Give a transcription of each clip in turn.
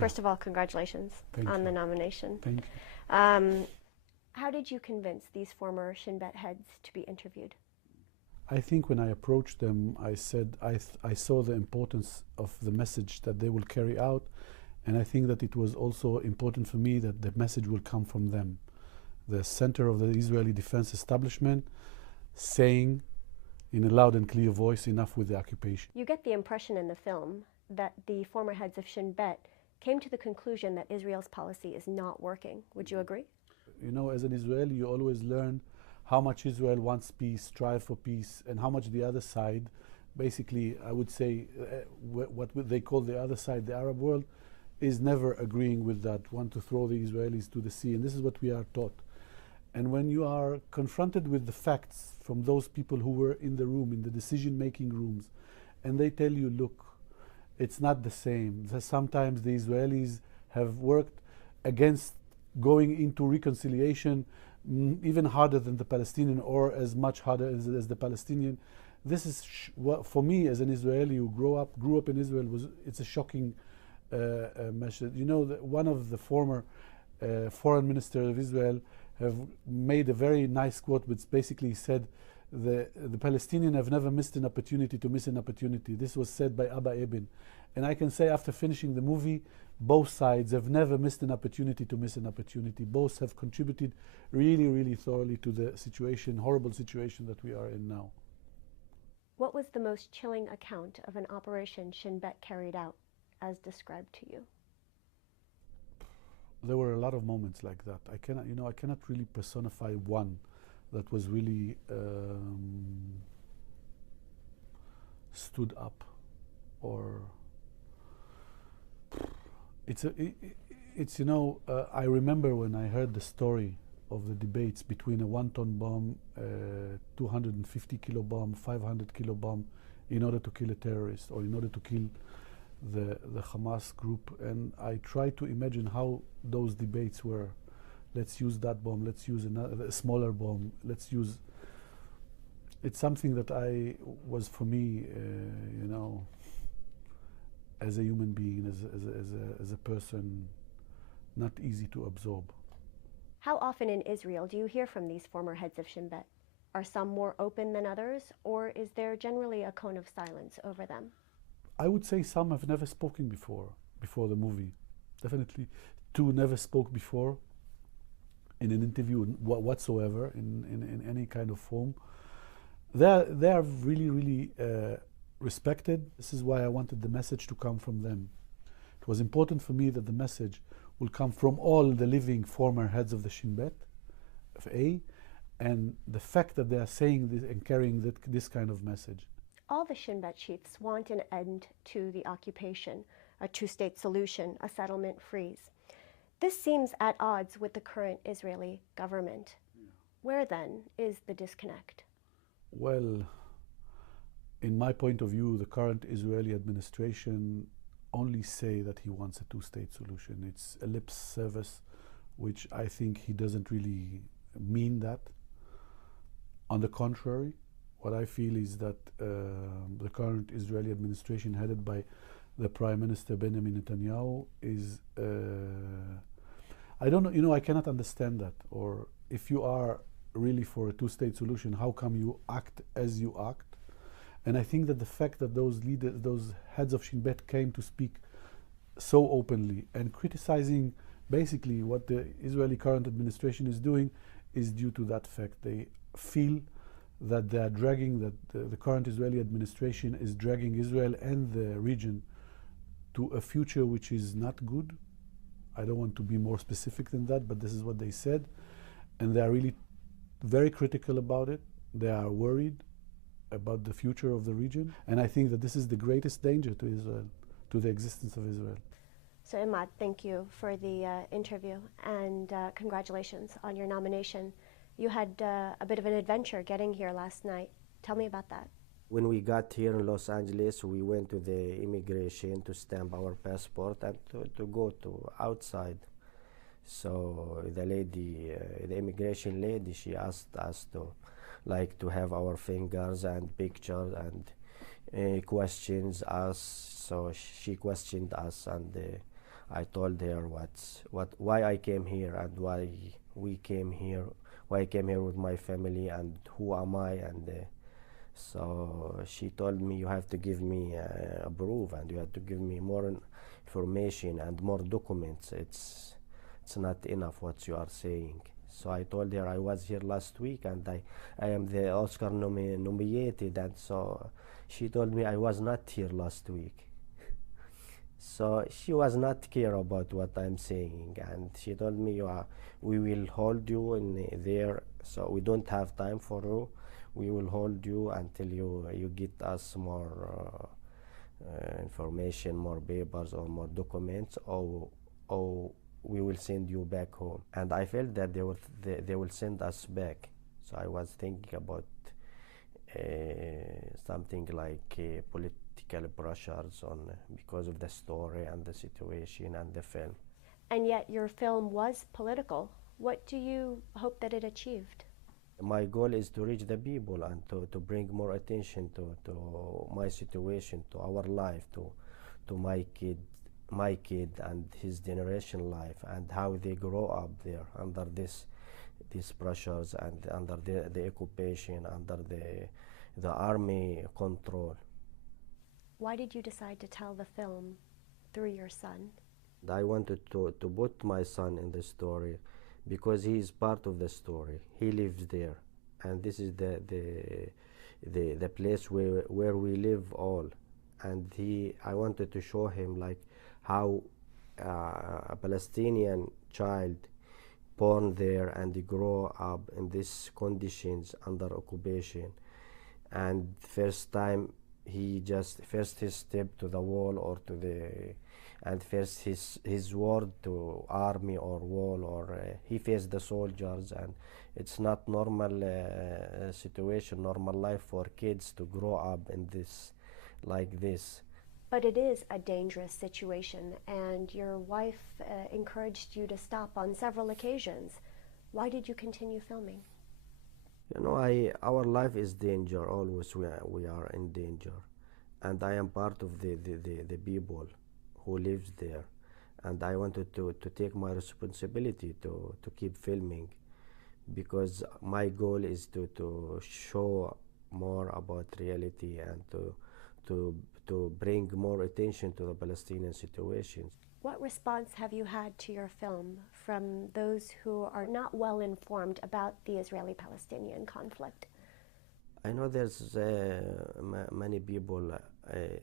First of all, congratulations on the nomination. Thank you. How did you convince these former Shin Bet heads to be interviewed? I think when I approached them, I said I saw the importance of the message that they will carry out, and I think that it was also important for me that the message will come from them, the center of the Israeli defense establishment, saying in a loud and clear voice, enough with the occupation. You get the impression in the film that the former heads of Shin Bet came to the conclusion that Israel's policy is not working. Would you agree? You know, as an Israeli, you always learn how much Israel wants peace, strive for peace, and how much the other side, basically, I would say, what they call the other side, the Arab world, is never agreeing with that, want to throw the Israelis to the sea, and this is what we are taught. And when you are confronted with the facts from those people who were in the room, in the decision-making rooms, and they tell you, look, it's not the same. Sometimes the Israelis have worked against going into reconciliation even harder than the Palestinian, or as much harder as the Palestinian. This is, for me as an Israeli who grew up in Israel, it's a shocking message. You know, one of the former foreign minister of Israel have made a very nice quote, which basically said, the Palestinians have never missed an opportunity to miss an opportunity. This was said by Abba Eban. And I can say after finishing the movie, both sides have never missed an opportunity to miss an opportunity. Both have contributed really, really thoroughly to the situation, horrible situation that we are in now. What was the most chilling account of an operation Shin Bet carried out, as described to you? There were a lot of moments like that. I cannot really personify one that was really stood up, or I remember when I heard the story of the debates between a 1-ton bomb, 250 kilo bomb, 500 kilo bomb, in order to kill a terrorist or in order to kill the Hamas group, and I tried to imagine how those debates were. Let's use that bomb, let's use a smaller bomb, let's use... It's something that was for me, as a human being, as a person, not easy to absorb. How often in Israel do you hear from these former heads of Shin Bet? Are some more open than others, or is there generally a cone of silence over them? I would say some have never spoken before the movie. Definitely two never spoke before in an interview whatsoever, in any kind of form. They are really, really respected. This is why I wanted the message to come from them. It was important for me that the message will come from all the living former heads of the Shin Bet, and the fact that they are saying this and carrying this kind of message. All the Shin Bet chiefs want an end to the occupation, a two-state solution, a settlement freeze. This seems at odds with the current Israeli government. Yeah. Where then is the disconnect? Well, in my point of view, the current Israeli administration only say that he wants a two-state solution. It's a lip service, which I think he doesn't really mean that. On the contrary, what I feel is that the current Israeli administration, headed by the Prime Minister Benjamin Netanyahu, is I don't know, I cannot understand that. Or if you are really for a two-state solution, how come you act as you act? And I think that the fact that those leaders, those heads of Shin Bet came to speak so openly and criticizing basically what the Israeli current administration is doing is due to that fact. They feel that they are dragging, that the current Israeli administration is dragging Israel and the region to a future which is not good. I don't want to be more specific than that, but this is what they said. And they are really very critical about it. They are worried about the future of the region. And I think that this is the greatest danger to Israel, to the existence of Israel. So Emad, thank you for the interview, and congratulations on your nomination. You had a bit of an adventure getting here last night. Tell me about that. When we got here in Los Angeles, we went to the immigration to stamp our passport and to go to outside. So the lady, the immigration lady, she asked us to have our fingers and pictures, and questions us. So she questioned us, and I told her why I came here and why we came here, why I came here with my family and who am I, and so she told me, you have to give me a proof and you have to give me more information and more documents. It's not enough what you are saying. So I told her I was here last week and I am the Oscar nominated, and so she told me I was not here last week. So she was not care about what I'm saying, and she told me, we will hold you in there, so we don't have time for you. We will hold you until you get us more information, more papers or more documents, or we will send you back home. And I felt that they will send us back. So I was thinking about something like political pressures on because of the story and the situation and the film. And yet your film was political. What do you hope that it achieved? My goal is to reach the people and to bring more attention to my situation, to our life, to my kid and his generation life, and how they grow up there under these pressures and under the occupation, under the army control. Why did you decide to tell the film through your son? I wanted to put my son in the story because he is part of the story. He lives there, and this is the place where we live all. And I wanted to show him like how a Palestinian child born there and grow up in these conditions under occupation, and first his step to the wall or to and first his word to army or wall, or he faced the soldiers, and it's not normal situation, normal life for kids to grow up in this like this. But it is a dangerous situation, and your wife encouraged you to stop on several occasions. Why did you continue filming? You know, our life is danger, always we are in danger, and I am part of the people who lives there, and I wanted to take my responsibility to keep filming, because my goal is to show more about reality and to bring more attention to the Palestinian situations. What response have you had to your film from those who are not well informed about the Israeli-Palestinian conflict? I know there's many people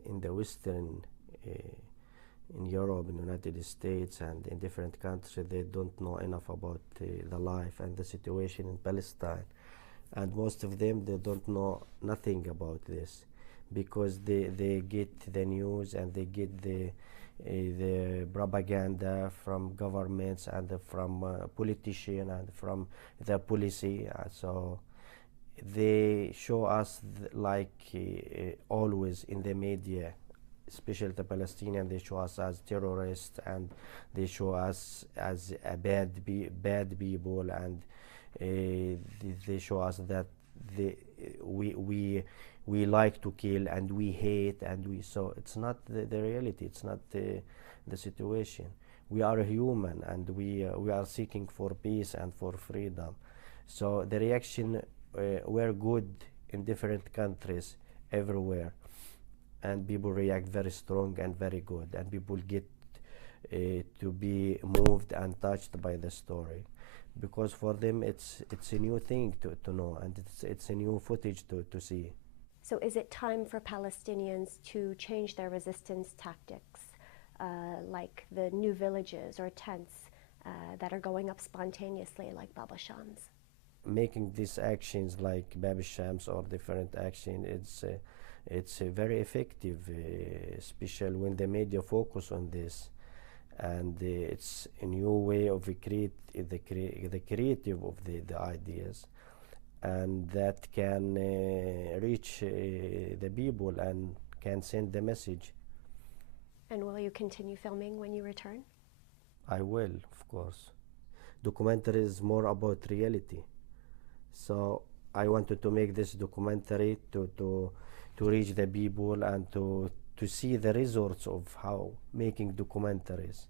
in the Western, in Europe, in the United States, and in different countries, they don't know enough about the life and the situation in Palestine. And most of them, they don't know nothing about this, because they get the news and they get the propaganda from governments and from politicians and from the policy. So they show us like always in the media, especially the Palestinian, they show us as terrorists, and they show us as a bad people, and they show us that we like to kill and we hate, and so it's not the reality, it's not the situation. We are human, and we are seeking for peace and for freedom. So the reaction were good in different countries everywhere, and people react very strong and very good, and people get to be moved and touched by the story, because for them it's a new thing to know, and it's a new footage to see. So is it time for Palestinians to change their resistance tactics, like the new villages or tents that are going up spontaneously, like Bab al-Shams? Making these actions like Bab al-Shams or different action, it's very effective, especially when the media focus on this, and it's a new way of the creative of the ideas, and that can reach the people and can send the message. And will you continue filming when you return? I will, of course. Documentary is more about reality, so I wanted to make this documentary to reach the people and to see the results of how making documentaries.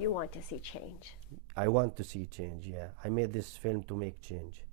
You want to see change. I want to see change, yeah. I made this film to make change.